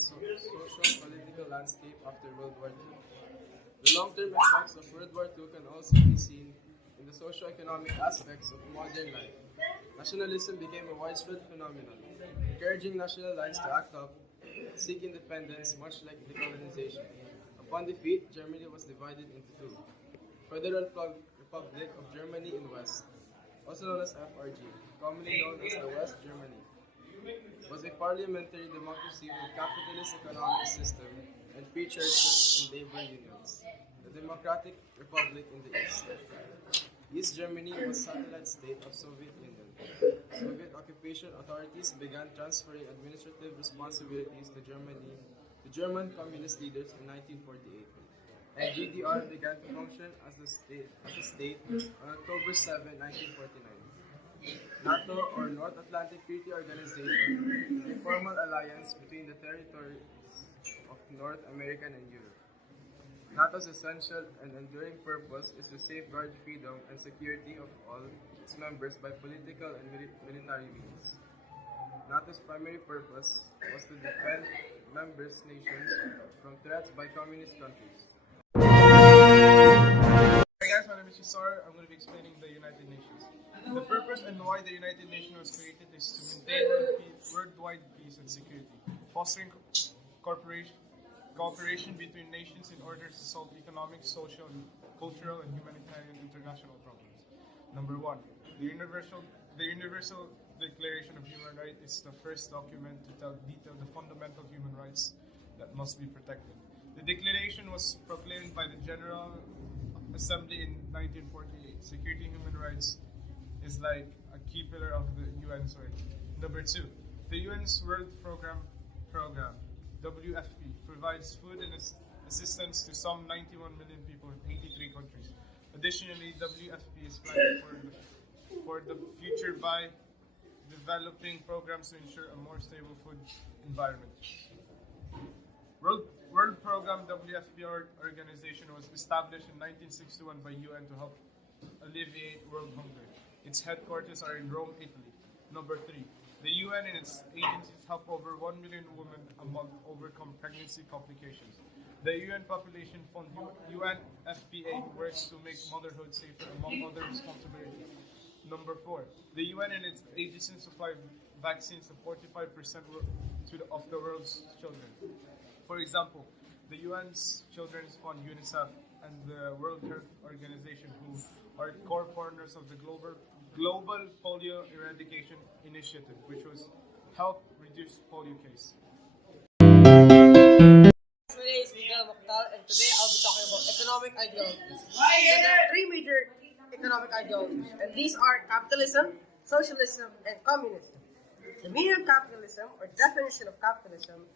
socio-political landscape after World War II. The long-term effects of World War II can also be seen in the socio-economic aspects of modern life. Nationalism became a widespread phenomenon, encouraging nationalites to act up, seek independence, much like decolonization. Upon defeat, Germany was divided into two: Federal Republic of Germany in West, also known as FRG, commonly known as the West Germany, was a parliamentary democracy with capitalist economic system and free churches and labor unions. The Democratic Republic in the East. East Germany was satellite state of Soviet Union. Soviet occupation authorities began transferring administrative responsibilities to German communist leaders in 1948. And GDR began to function as a state on October 7, 1949. NATO, or North Atlantic Treaty Organization, is a formal alliance between the territories of North America and Europe. NATO's essential and enduring purpose is to safeguard freedom and security of all its members by political and military means. NATO's primary purpose was to defend members' nations from threats by communist countries. Hi guys, my name is Cesar. I'm going to be explaining the United Nations. The purpose and why the United Nations was created is to maintain worldwide peace and security, fostering cooperation between nations in order to solve economic, social, cultural, and humanitarian international problems. Number one, the Universal Declaration of Human Rights is the first document to detail the fundamental human rights that must be protected. The declaration was proclaimed by the General Assembly in 1948. Security and human rights is like a key pillar of the UN's work. Number two, the UN's World Program, WFP, provides food and assistance to some 91 million people in 83 countries. Additionally, WFP is planning for the future by developing programs to ensure a more stable food environment. World Program WFP organization was established in 1961 by UN to help alleviate world hunger. Its headquarters are in Rome, Italy. Number three, the UN and its agencies help over 1 million women a month overcome pregnancy complications. The UN Population Fund, UNFPA, works to make motherhood safer, among other responsibilities. Number four, the UN and its agencies supply vaccines to 45% of the world's children. For example, the UN's Children's Fund, UNICEF, and the World Health Organization, who are core partners of the Global Polio Eradication Initiative, which was help reduce polio case. My name is Miguel Mokhtar, and today I'll be talking about economic ideologies. There are three major economic ideologies, and these are capitalism, socialism, and communism. The meaning of capitalism, or definition of capitalism,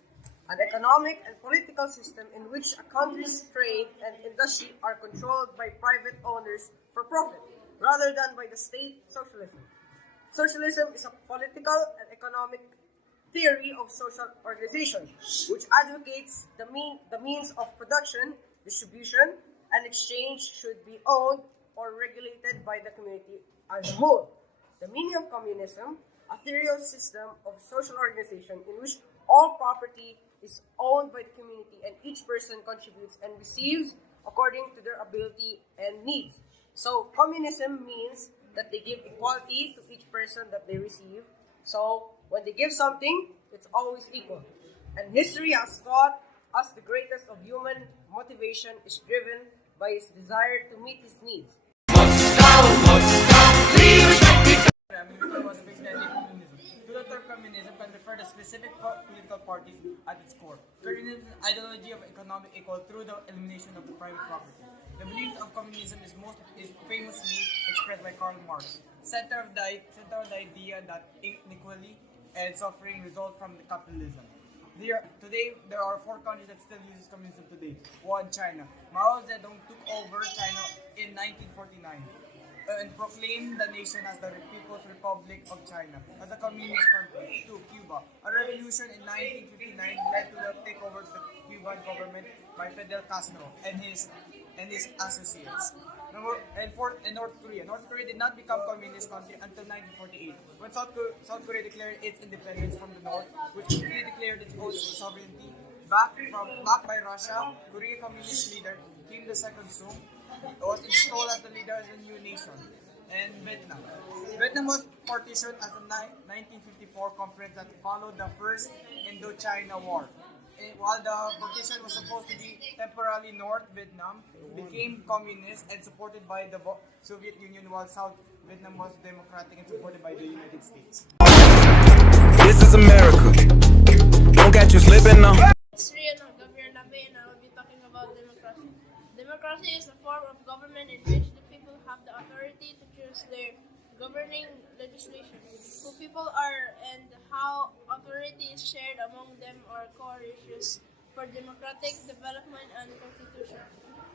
an economic and political system in which a country's trade and industry are controlled by private owners for profit, rather than by the state. Socialism. Socialism is a political and economic theory of social organization, which advocates the means of production, distribution, and exchange should be owned or regulated by the community as a whole. The meaning of communism, a theory of system of social organization in which all property is owned by the community and each person contributes and receives according to their ability and needs. So communism means that they give equality to each person that they receive. So when they give something, it's always equal. And history has taught us the greatest of human motivation is driven by his desire to meet his needs. To the term communism can refer to specific political parties at its core. Communism is an ideology of economic equality through the elimination of the private property. The belief of communism is famously expressed by Karl Marx, center of the idea that inequality and suffering result from the capitalism. Today, there are 4 countries that still uses communism today. 1, China. Mao Zedong took over China in 1949 and proclaimed the nation as the People's Republic of China, as a communist country. 2, Cuba. A revolution in 1959 led to the takeover of the Cuban government by Fidel Castro and his associates. And North Korea. North Korea did not become communist country until 1948, when South Korea declared its independence from the North, which quickly declared its own sovereignty. Backed by Russia, Korean Communist leader Kim Il-sung was installed as the leader of the new nation. And Vietnam. Vietnam was partitioned as a 1954 conference that followed the First Indochina War. While the partition was supposed to be temporarily North Vietnam, became communist and supported by the Soviet Union, while South Vietnam was democratic and supported by the United States. This is America. Don't catch you slipping now. It's Rian Gabriel-Nabe, and I will be talking about democracy. Democracy is a form of government in which the people have the authority to choose their governing legislation, who people are, and how authority is shared among them are core issues for democratic development and constitution.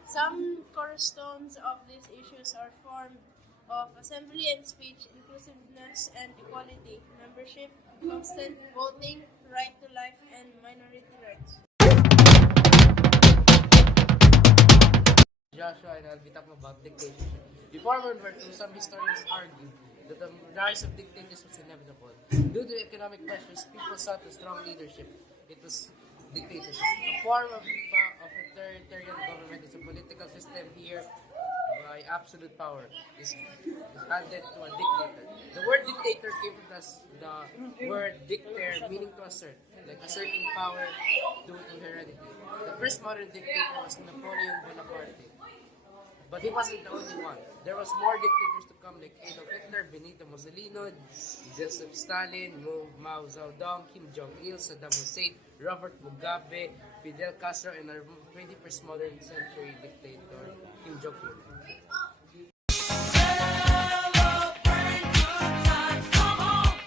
Some cornerstones of these issues are formed of assembly and speech, inclusiveness and equality, membership, constant voting, right to life, and minority rights. Joshua, and I'll be talking about dictatorship. Before World War II, some historians argue that the rise of dictators was inevitable. Due to economic pressures, people sought a strong leadership. It was dictatorship. A form of authoritarian government is a political system here by absolute power is handed to a dictator. The word dictator came from the word dictere, meaning to assert, like asserting power due to heredity. The first modern dictator was Napoleon Bonaparte. But he wasn't the only one. There was more dictators to come like Adolf Hitler, Benito Mussolini, Joseph Stalin, Mao Zedong, Kim Jong-il, Saddam Hussein, Robert Mugabe, Fidel Castro, and our 21st modern century dictator, Kim Jong-un.